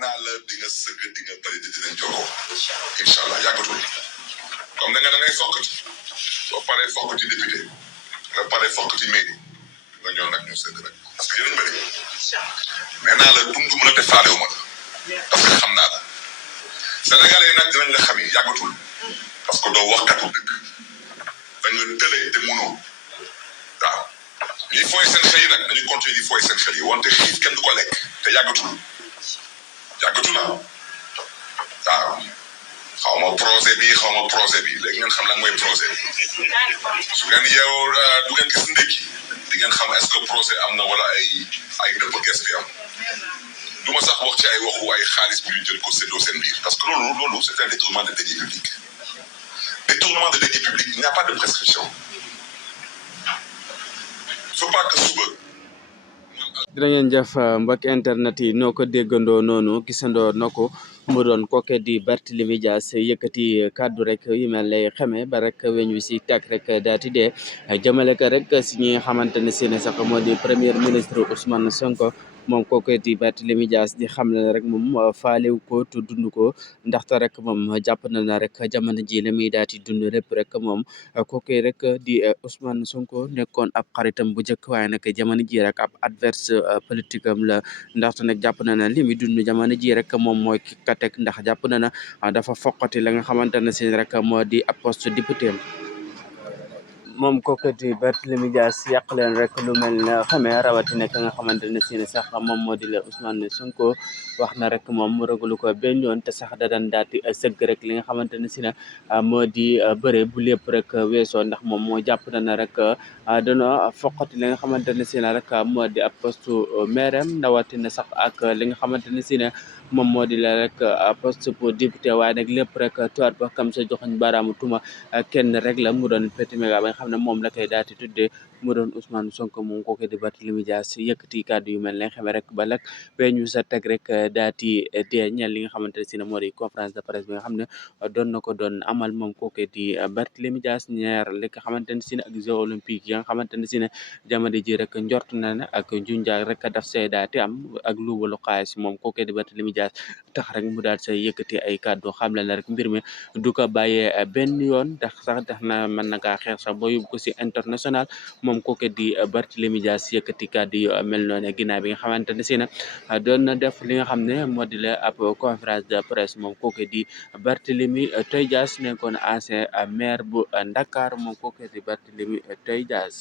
naa la di nga sëgg di nga bëri di dinañ jokkoo incha allah yàggatul comme da ngay fokkati soo paree fokkati député nga paree fokkati mairie nga ñëw nag ñu sëgg nag parce que yéen bëri nee naa la dund mën a te faalewu ma la parce que xam naa la Sénégalais yi nag dinañ la xam yi yàggatul parce que doo waxkatu dëgg da nga tëlee te munoo waaw ñuy fooy seen xel yi nag nañu continuer di fooy seen xel yi wante xiif kenn du ko lekk te yàggatul waaw xaw ma projet bi léegi ngeen xam lan mooy projet bi su ngeen yeewoo du ngeen gis ndékki di ngeen xam est-ce que projet am na wala ay dëpp ges bi am du ma sax wax ci ay waxu ay xaalis bu ñu jël ko séddoo seen biir parce que loolu c'est un détournement de deniers publics. Détournement de deniers publics, il n'y a pas de prescription. Il ne faut pas que suba. dina ngeen jëf mbokk internet yi noo ko déggandoo noonu gisandoo na ko mu doon kooke di Barthélémy Dias yëkkati kàddu rek yu mel lay xamee ba rek weñ wi si tàkk rek daati dee jëmale ko rek si ñi nga xamante ne si ne sax moo di premier ministre Ousmane Sonko moom kooke di Barthélémy Dias di xam ne rek moom faalewu ko te dund ko ndaxte rek moom jàpp na rek jamono ji la muy daati dund lépp rek moom kooke rek di Ousmane Sonko nekkoon ab xaritam bu njëkk waaye nag jamono ji rek ab adverse politique am la ndaxte nag jàpp na li muy dund jamono ji rek moom mooy ki ka teg ndax jàpp na dafa foqati la nga xamante ne si rek moo di ab poste député moom kooku di Barthélémy Dias yàq leen rek lu mel ne xamee rawatina ka nga xamante ne si ne sax moom moo di la Ousmane Sonko wax na rek moom ragalu ko benn yoon te sax da daan daati sëgg rek li nga xamante ne si ne moo di bëre bu lépp rek weesoo ndax moom moo jàpp na rek dana foqati li nga xamante ne si ne rek moo di ab poste maire rawatina sax ak li nga xamante ne si ne moom moo di la rek poste pour député waaye nag lépp rek tuwaat ba kam sa joxoñ baaraamu tuma kenn rek la mu doon petit méga ba nga xam ne moom la koy daati tuddee mu doon Ousmane Sonko moom kooku di Barthélémy Dias yëkkati kàddu yu mel ne xamee rek ba lak ñu sa teg rek daati dee ñeel li nga xamante ne si ne moo di conférence de presse bi nga xam ne doon amal moom kooku di Barthélémy Dias ñaar li nga xamante ne si ne ak jeux olympiques yi nga xamante ne si ne jamono ji rek njort na ne ak junjaag rek daf say daati am ak luubalu xaalis moom kooku di Barthélémy Dias tax rek mu daal say yëkkati ay kàddu xam le na rek mbir mi du ko bàyyee benn yoon ndax sax tax na mën na kaa xeex sax ba yóbbu ko si international moom kooku di Barthélémy Dias yëkkati kàddu yu mel noonu ginnaaw bi nga xamante ne si na doon na def li nga xam ne moo di la ab conférence de presse moom kooku di Barthélémy Dias nekkoon ancien maire bu Dakar moom kooku di Barthélémy Dias